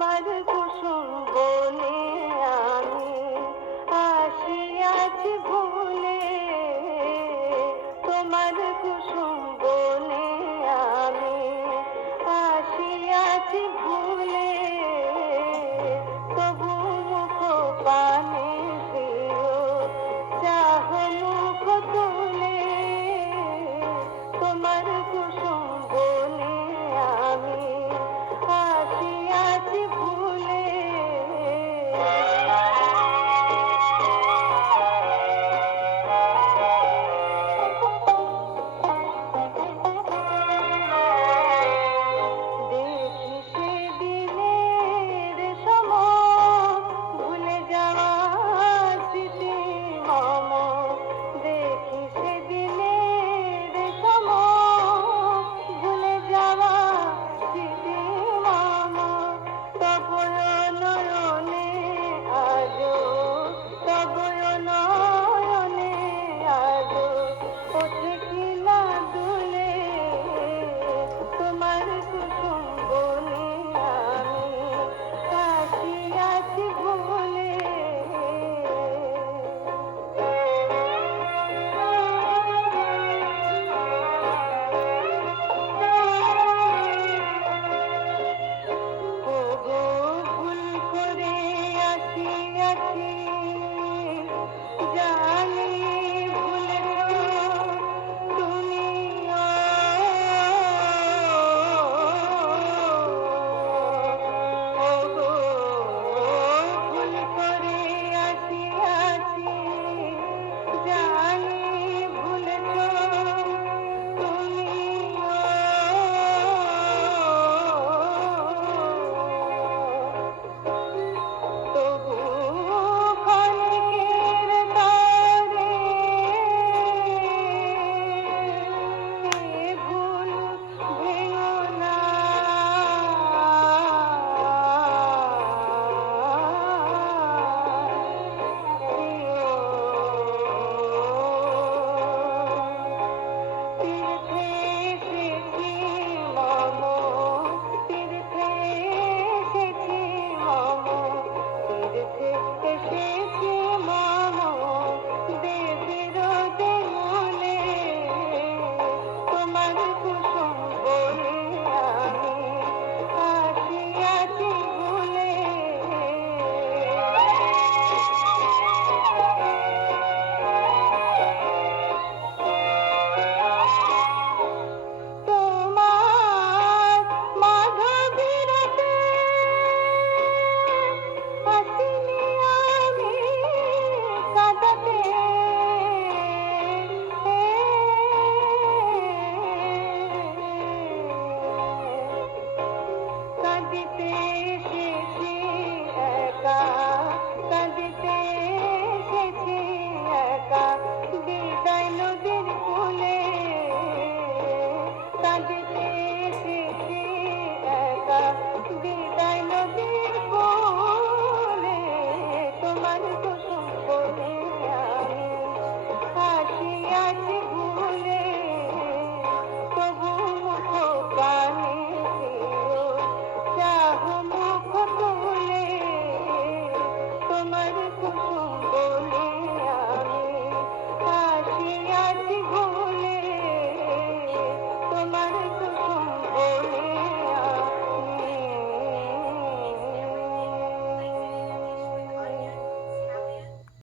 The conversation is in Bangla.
তোমার কুসুম বনে আমি আসিয়াছি ভুলে, তোমার কুসুম বনে আমি আসিয়াছি ভুলে, তবু মুখ পানে দিও চাহ মুখ তুলে, তোমার কুসুম বনে আমি আসিয়াছি ভুলে। দেখি সেদিনের সময় ভুলে যাওয়া স্মৃতি মম, দেখি সেদিনের সময় ভুলে যাওয়া স্মৃতি মম, তব নয়নে আজো, তব নয়নে আজো ওঠে কিনা দুলে, তোমার কুসুম বনে আমি আসিয়াছি ভুলে। ওগো ভুল করে আসিয়াছি, জানি ভুলেছ তুমিও, ওগো ভুল করে আসিয়াছি, জানি ভুলেছ তুমিও, তবু ক্ষণিকের তরে এ ভুল ভেঙো না, তীর্থে এসেছি মম, তীর্থে এসেছি মম, তীর্থে এসেছি মম, দেবের দেউলে, তোমার কুসুম বনে আমি আসিয়াছি ভুলে। তোমার মাধবীরতে আসিনি আমি কাঁদতে, কাঁদিতে